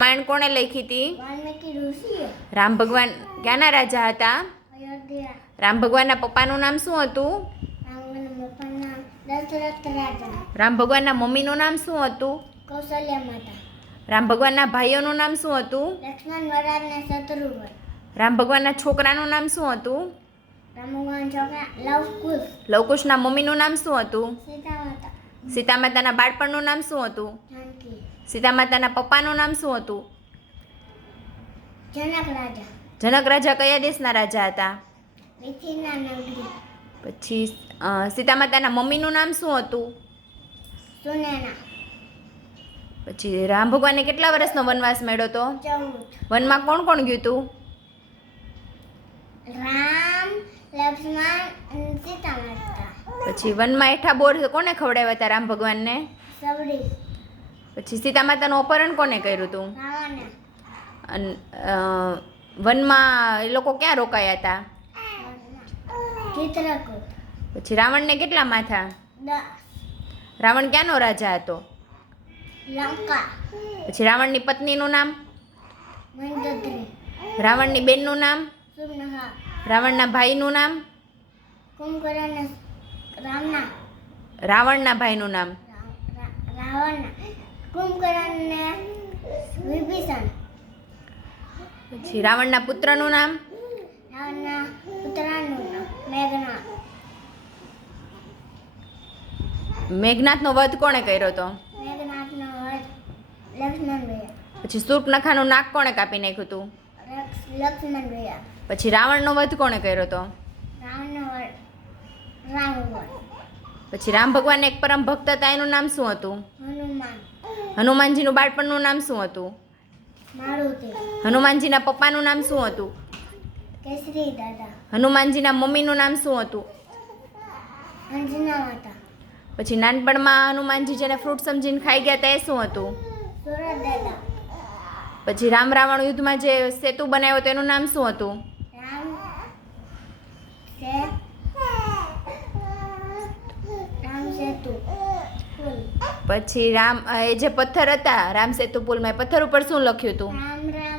રામાયણ કોણે લખી હતી? વાલ્મીકી ઋષિએ. રામ ભગવાન ક્યાંના રાજા હતા? અયોધ્યા. રામ ભગવાનના પપ્પાનું નામ શું હતું? રામના પપ્પાનું નામ દશરથ રાજા. રામ ભગવાનના મમ્મીનું નામ શું હતું? કૌશલ્યા માતા. રામ ભગવાનના ભાઈઓનું નામ શું હતું? લક્ષ્મણ, વરાળ ને શત્રુઘ્ન. રામ ભગવાનના છોકરાનું નામ શું હતું? રામ ભગવાન છોકરા લવકુશ. લવકુશના મમ્મીનું નામ શું હતું? સીતા માતા. સીતા માતાના બાળપણનું નામ શું હતું? જાનકી. સીતા માતાના પપ્પાનું નામ શું હતું? જનક રાજા. જનક રાજા કયા દેશના રાજા હતા? મિથિલા નગરી. પછી સીતા માતાના મમ્મીનું નામ શું હતું? સુનૈના. પછી રામ ભગવાનને કેટલા વર્ષનો વનવાસ મળ્યો હતો? 14. વનમાં કોણ કોણ ગયું હતું? રામ, લક્ષ્મણ અને સીતા માતા. પછી વનમાં એઠા બોર કોને ખવડાવ્યા હતા રામ ભગવાનને? સબરી. પછી સીતા માતાનું અપહરણ કોને કર્યું હતું? રાવણ. અને વનમાં એ લોકો ક્યાં રોકાયા હતા? ચિત્રકૂટ. પછી રાવણને કેટલા માથા? 10. રાવણ ક્યાંનો રાજા હતો? લંકા. પછી રાવણની પત્નીનું નામ? મંદોદરી. રાવણની બેનનું નામ? સુમનહા. રાવણના ભાઈનું નામ? કુંભકર્ણ. રામના. રાવણના ભાઈનું નામ? રાવણના. કુંભકર્ણ ને વિભીષણ. પછી રાવણના પુત્રનું નામ? રાવણના પુત્રનું નામ મેઘનાથ. મેઘનાથનો વધ કોણે કર્યો હતો? મેઘનાથનો વધ લક્ષ્મણ ભૈયા. પછી સૂર્પનખાનું નાક કોણે કાપી નાખ્યું હતું? લક્ષ્મણ ભૈયા. પછી રાવણનો વધ કોણે કર્યો હતો? રાવણનો વધ રામ ભગવાન. પછી રામ ભગવાનને એક પરમ ભક્ત હતા, એનું નામ શું હતું? હનુમાન. હનુમાનજીનું બાળપણનું નામ શું હતું? મારુતિ. હનુમાનજીના પપ્પાનું નામ શું હતું? કેસરી દાદા. હનુમાનજીના મમ્મીનું નામ શું હતું? અંજના માતા. પછી નાનપણમાં હનુમાનજી જેને ફ્રૂટ સમજીને ખાઈ ગયા હતા એ શું હતું? સુરત દાદા. પછી રામ રાવણ યુદ્ધમાં જે સેતુ બનાવ્યો તો એનું નામ શું હતું? રામ સેતુ પુલ. પછી એ જે પથ્થર હતા રામ સેતુ પુલમાં, એ પથ્થર ઉપર શું લખ્યું હતું? રામ રામ